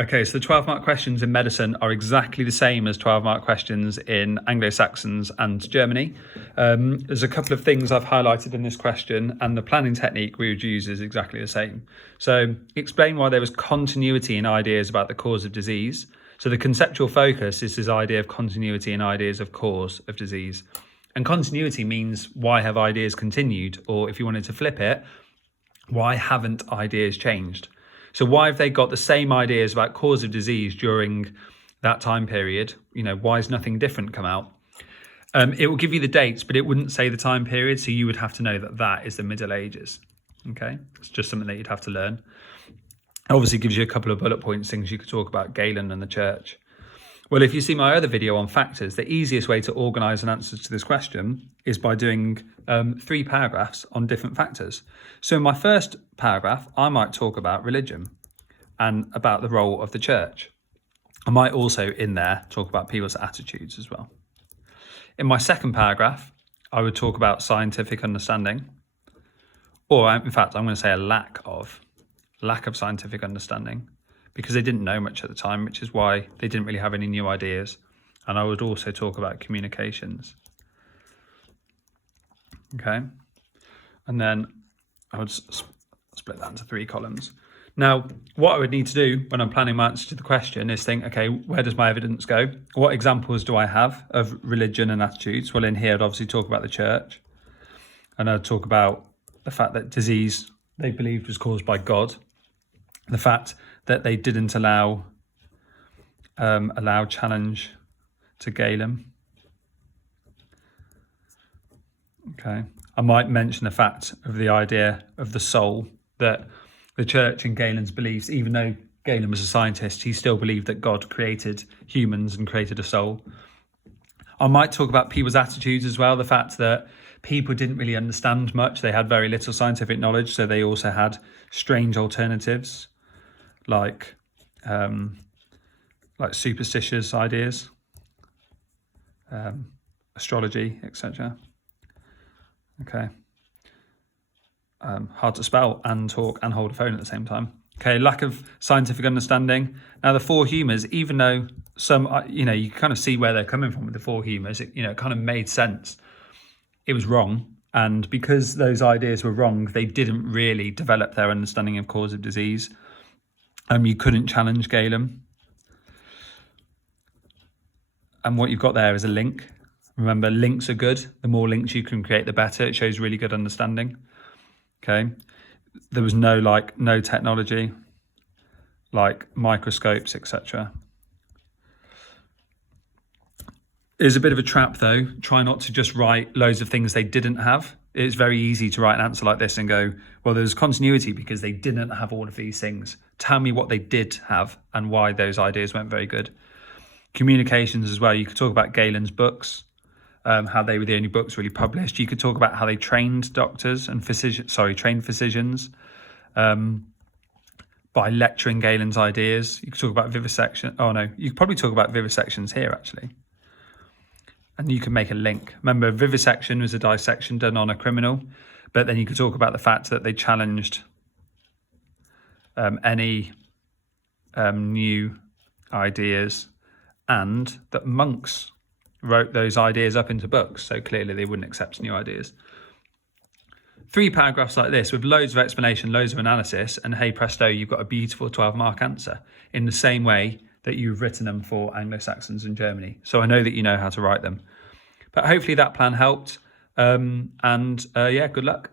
Okay, so the 12-mark questions in medicine are exactly the same as 12-mark questions in Anglo-Saxons and Germany. There's a couple of things I've highlighted in this question, and the planning technique we would use is exactly the same. So explain why there was continuity in ideas about the cause of disease. So the conceptual focus is this idea of continuity in ideas of cause of disease. And continuity means why have ideas continued? Or if you wanted to flip it, why haven't ideas changed? So why have they got the same ideas about cause of disease during that time period? You know, why has nothing different come out? It will give you the dates, but it wouldn't say the time period. So you would have to know that that is the Middle Ages. Okay, it's just something that you'd have to learn. It obviously gives you a couple of bullet points, things you could talk about Galen and the church. Well, if you see my other video on factors, the easiest way to organise an answer to this question is by doing 3 paragraphs on different factors. So in my first paragraph, I might talk about religion and about the role of the church. I might also in there talk about people's attitudes as well. In my second paragraph, I would talk about scientific understanding, or in fact, I'm going to say a lack of scientific understanding, because they didn't know much at the time, which is why they didn't really have any new ideas. And I would also talk about communications. Okay. And then I would split that into 3 columns. Now, what I would need to do when I'm planning my answer to the question is think, okay, where does my evidence go? What examples do I have of religion and attitudes? Well, in here, I'd obviously talk about the church. And I'd talk about the fact that disease they believed was caused by God. The fact that they didn't allow challenge to Galen. Okay, I might mention the fact of the idea of the soul, that the church in Galen's beliefs, even though Galen was a scientist, he still believed that God created humans and created a soul. I might talk about people's attitudes as well, the fact that people didn't really understand much. They had very little scientific knowledge, so they also had strange alternatives, like superstitious ideas, astrology, etc. Okay. Hard to spell and talk and hold a phone at the same time. Okay, lack of scientific understanding. Now the 4 humours, even though some, you kind of see where they're coming from with the 4 humours, it kind of made sense. It was wrong. And because those ideas were wrong, they didn't really develop their understanding of cause of disease. You couldn't challenge Galen. And what you've got there is a link. Remember, links are good. The more links you can create, the better. It shows really good understanding. Okay. There was no technology, like microscopes, etc. It is a bit of a trap, though. Try not to just write loads of things they didn't have. It's very easy to write an answer like this and go, well, there's continuity because they didn't have all of these things. Tell me what they did have and why those ideas weren't very good. Communications as well. You could talk about Galen's books, how they were the only books really published. You could talk about how they trained doctors and trained physicians by lecturing Galen's ideas. You could talk about vivisection. Oh no, you could probably talk about vivisections here actually. And you can make a link. Remember, vivisection was a dissection done on a criminal, but then you could talk about the fact that they challenged any new ideas, and that monks wrote those ideas up into books. So clearly they wouldn't accept new ideas. 3 paragraphs like this with loads of explanation, loads of analysis, and hey presto, you've got a beautiful 12-mark answer in the same way that you've written them for Anglo-Saxons and Germany. So I know that you know how to write them. But hopefully that plan helped. Yeah, good luck.